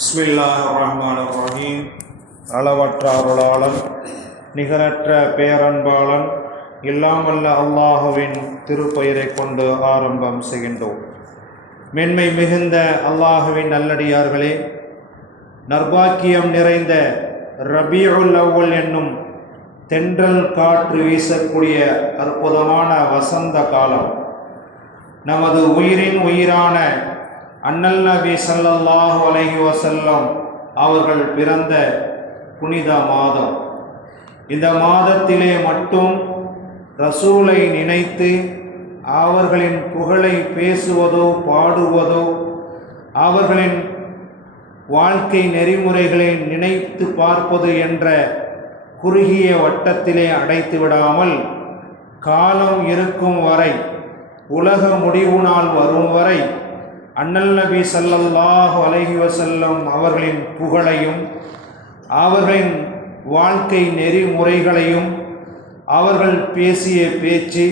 பிஸ்மில்லாஹிர்ரஹ்மானிர்ரஹீம். அளவற்ற அருளாளன் நிகரற்ற பேரன்பாளன் இல்லாமல்ல அல்லாஹுவின் திருப்பெயரை கொண்டு ஆரம்பம் செய்கின்றோம். மென்மை மிகுந்த அல்லாஹுவின் நல்லடியார்களே, நற்பாக்கியம் நிறைந்த ரபீஉல் அவ்வல் என்னும் தென்றல் காற்று வீசக்கூடிய அற்புதமான வசந்த காலம், நமது உயிரின் உயிரான அண்ணல் நபி ஸல்லல்லாஹு அலைஹி வஸல்லம் அவர்கள் பிறந்த புனித மாதம். இந்த மாதத்திலே மட்டும் ரசூலை நினைத்து அவர்களின் புகழை பேசுவதோ பாடுவதோ, அவர்களின் வாழ்க்கை நெறிமுறைகளை நினைத்து பார்ப்பது என்ற குறுகிய வட்டத்திலே அடைத்து விடாமல், காலம் இருக்கும் வரை, உலக முடிவு நாள் வரும் வரை அண்ணல் நபி ஸல்லல்லாஹு அலைஹி வஸல்லம் அவர்களின் புகழையும் அவர்களின் வாழ்க்கை நெறிமுறைகளையும், அவர்கள் பேசிய பேச்சு,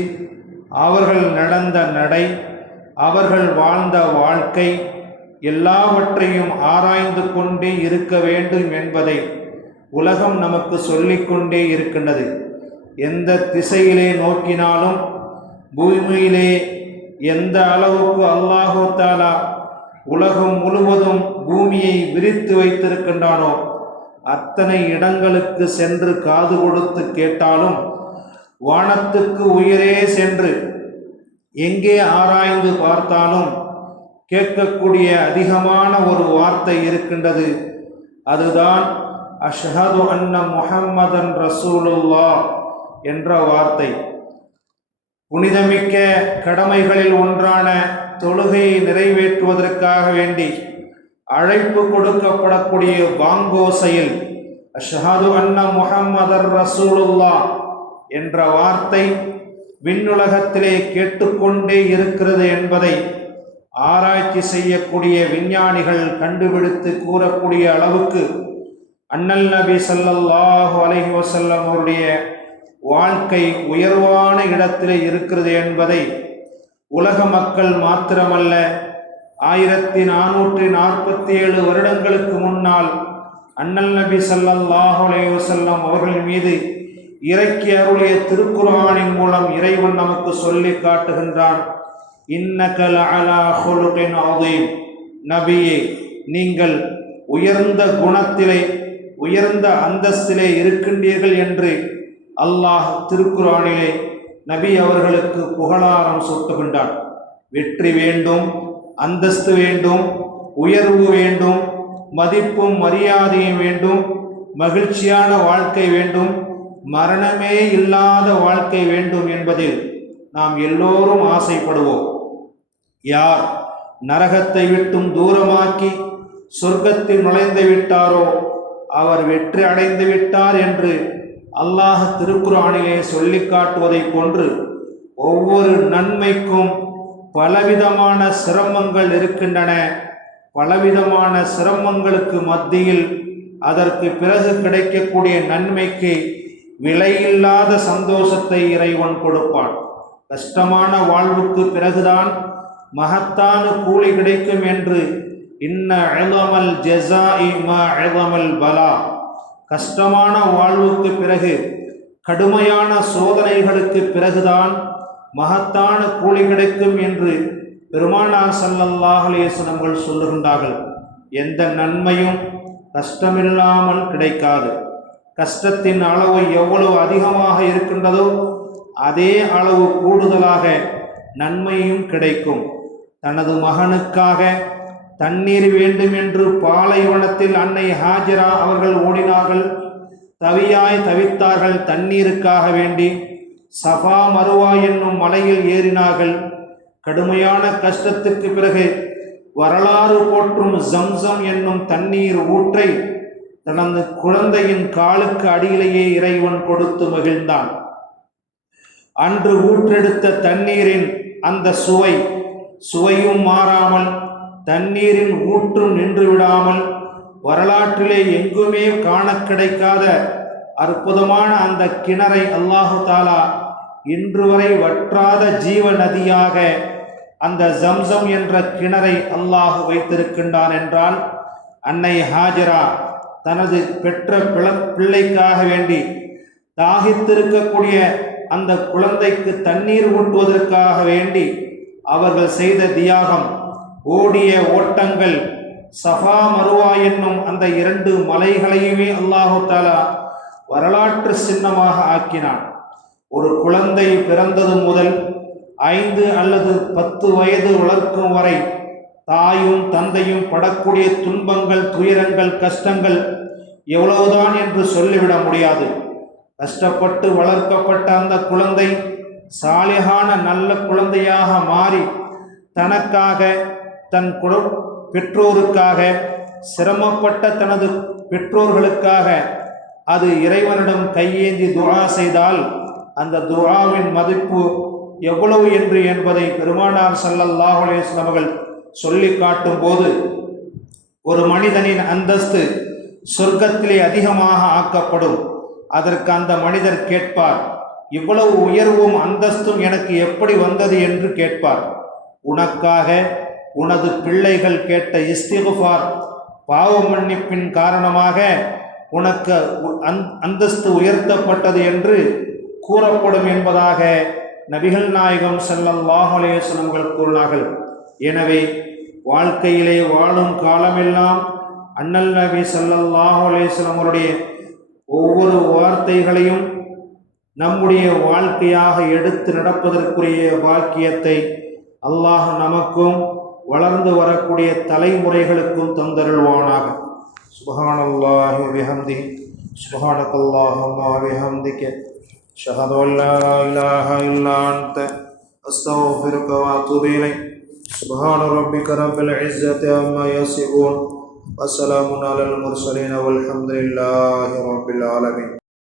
அவர்கள் நடந்த நடை, அவர்கள் வாழ்ந்த வாழ்க்கை எல்லாவற்றையும் ஆராய்ந்து கொண்டே இருக்க வேண்டும் என்பதை உலகம் நமக்கு சொல்லிக்கொண்டே இருக்கின்றது. எந்த திசையிலே நோக்கினாலும், பூமியிலே எந்த அளவுக்கு அல்லாஹு தஆலா உலகம் முழுவதும் பூமியை விரித்து வைத்திருக்கின்றானோ அத்தனை இடங்களுக்கு சென்று காது கொடுத்து கேட்டாலும், வானத்துக்கு உயரே சென்று எங்கே ஆராய்ந்து பார்த்தாலும் கேட்கக்கூடிய அதிகமான ஒரு வார்த்தை இருக்கின்றது. அதுதான் அஷ்ஹது அன்ன முஹம்மதன் ரசூலுல்லாஹ் என்ற வார்த்தை. புனிதமிக்க கடமைகளில் ஒன்றான தொழுகையை நிறைவேற்றுவதற்காக வேண்டி அழைப்பு கொடுக்கப்படக்கூடிய பாங்கோசையில் அஷ்ஹது அன்ன முஹம்மதர் ரசூலுல்லாஹ் என்ற வார்த்தை விண்ணுலகத்திலே கேட்டுக்கொண்டே இருக்கிறது என்பதை ஆராய்ச்சி செய்யக்கூடிய விஞ்ஞானிகள் கண்டுபிடித்து கூறக்கூடிய அளவுக்கு அண்ணல் நபி ஸல்லல்லாஹு அலைஹி வஸல்லம் அவருடைய வாழ்க்கை உயர்வான இடத்திலே இருக்கிறது என்பதை உலக மக்கள் மாத்திரமல்ல, 1447 வருடங்களுக்கு முன்னால் அண்ணல் நபி ஸல்லல்லாஹு அலைஹி வஸல்லம் அவர்கள் மீது இறக்கி அருளிய திருக்குர்ஆனின் மூலம் இறைவன் நமக்கு சொல்லி காட்டுகின்றான். இன்னக லஅலா ஹுலுகின் அதீம், நபியே நீங்கள் உயர்ந்த குணத்திலே உயர்ந்த அந்தஸ்திலே இருக்கின்றீர்கள் என்று அல்லாஹ் திருக்குர்ஆனிலே நபி அவர்களுக்கு புகழாரம் சூட்டுகின்றான். வெற்றி வேண்டும், அந்தஸ்து வேண்டும், உயர்வு வேண்டும், மதிப்பும் மரியாதையும் வேண்டும், மகிழ்ச்சியான வாழ்க்கை வேண்டும், மரணமே இல்லாத வாழ்க்கை வேண்டும் என்பதில் நாம் எல்லோரும் ஆசைப்படுவோம். யார் நரகத்தை விட்டும் தூரமாக்கி சொர்க்கத்தில் நுழைந்து விட்டாரோ அவர் வெற்றி அடைந்து விட்டார் என்று அல்லாஹ் திருக்குர்ஆனிலே சொல்லி காட்டுவதை போன்று, ஒவ்வொரு நன்மைக்கும் பலவிதமான சிரமங்கள் இருக்கின்றன. பலவிதமான சிரமங்களுக்கு மத்தியில் அதற்கு பிறகு கிடைக்கக்கூடிய நன்மைக்கு விலையில்லாத சந்தோஷத்தை இறைவன் கொடுப்பான். கஷ்டமான வாழ்வுக்கு பிறகுதான் மகத்தான கூலி கிடைக்கும் என்று இன்ன இலமல் ஜஸாஇ மா இலமல் பலா, கஷ்டமான வாழ்வுக்கு பிறகு, கடுமையான சோதனைகளுக்கு பிறகுதான் மகத்தான கூலி கிடைக்கும் என்று பெருமானார் ஸல்லல்லாஹு அலைஹி வஸல்லம் சொல்லுகின்றார்கள். எந்த நன்மையும் கஷ்டமில்லாமல் கிடைக்காது. கஷ்டத்தின் அளவு எவ்வளவு அதிகமாக இருக்கின்றதோ அதே அளவு கூடுதலாக நன்மையும் கிடைக்கும். தனது மகனுக்காக தண்ணீர் வேண்டும் என்று பாலைவனத்தில் அன்னை ஹாஜரா அவர்கள் ஓடினார்கள். தவியாய் தவித்தார்கள் தண்ணீருக்காக வேண்டி. சஃபா மருவா என்னும் மலையில் ஏறினார்கள். கடுமையான கஷ்டத்துக்கு பிறகு வரலாறு போற்றும் ஜம்சம் என்னும் தண்ணீர் ஊற்றை தனது குழந்தையின் காலுக்கு அடியிலேயே இறைவன் கொடுத்து மகிழ்ந்தான். அன்று ஊற்றெடுத்த தண்ணீரின் அந்த சுவையும் மாறாமல், தண்ணீரின் ஊற்றும் நின்று விடாமல், வரலாற்றிலே எங்குமே காண கிடைக்காத அற்புதமான அந்த கிணறை அல்லாஹு தாலா இன்று வரை வற்றாத ஜீவ நதியாக அந்த ஜம்சம் என்ற கிணறை அல்லாஹ் வைத்திருக்கின்றான் என்றால் அன்னை ஹாஜரா தனது பெற்ற பிள்ளைக்காக வேண்டி தாகித்திருக்கக்கூடிய அந்த குழந்தைக்கு தண்ணீர் ஊட்டுவதற்காக வேண்டி அவர்கள் செய்த தியாகம், ஓடிய ஓட்டங்கள், சஃபா மருவா என்னும் அந்த 2 மலைகளையுமே அல்லாஹு தஆலா வரலாற்று சின்னமாக ஆக்கினான். ஒரு குழந்தை பிறந்தது முதல் 5 அல்லது 10 வயது வளர்க்கும் வரை தாயும் தந்தையும் படக்கூடிய துன்பங்கள், துயரங்கள், கஷ்டங்கள் எவ்வளவுதான் என்று சொல்லிவிட முடியாது. கஷ்டப்பட்டு வளர்க்கப்பட்ட அந்த குழந்தை சாலிகான நல்ல குழந்தையாக மாறி தனக்காக, தன் பெற்றோருக்காக, சிரமப்பட்ட தனது பெற்றோர்களுக்காக அது இறைவனிடம் கையேந்தி துஆ செய்தால் அந்த துஆவின் மதிப்பு எவ்வளவு என்று என்பதை பெருமானார் ஸல்லல்லாஹு அலைஹி வஸல்லம் அவர்கள் சொல்லி காட்டும் போது, ஒரு மனிதனின் அந்தஸ்து சொர்க்கத்திலே அதிகமாக ஆக்கப்படும். அதற்கு அந்த மனிதர் கேட்பார், இவ்வளவு உயர்வும் அந்தஸ்தும் எனக்கு எப்படி வந்தது என்று கேட்பார். உனக்காக உனது பிள்ளைகள் கேட்ட இஸ்திக்ஃபார், பாவ மன்னிப்பின் காரணமாக உனக்கு அந்தஸ்து உயர்த்தப்பட்டது என்று கூறப்படும் என்பதாக நபிகள் நாயகம் ஸல்லல்லாஹு அலைஹி வஸல்லம் அவர்கள் கூறினார்கள். எனவே வாழ்க்கையிலே வாழும் காலமெல்லாம் அண்ணல் நபி ஸல்லல்லாஹு அலைஹி வஸல்லம் அவருடைய ஒவ்வொரு வார்த்தைகளையும் நம்முடைய வாழ்க்கையாக எடுத்து நடப்பதற்குரிய பாக்கியத்தை அல்லாஹ் நமக்கும் வளர்ந்து வரக்கூடிய தலைமுறைகளுக்கும் தந்தருள்வானாக. சுப்ஹானல்லாஹி வ பிஹம்திஹி, சுப்ஹானக்கல்லாஹும்ம வ பிஹம்திக, அஷ்ஹது அன் லா இலாஹா இல்லா அன்த, அஸ்தக்ஃபிருக வ அத்தூபு இலைக். சுப்ஹான ரப்பிக ரப்பில் இஸ்ஸத்தி அம்மா யசிஃபூன், வ ஸலாமுன் அலல் முர்ஸலீன், வல்ஹம்துலில்லாஹி ரப்பில் ஆலமீன்.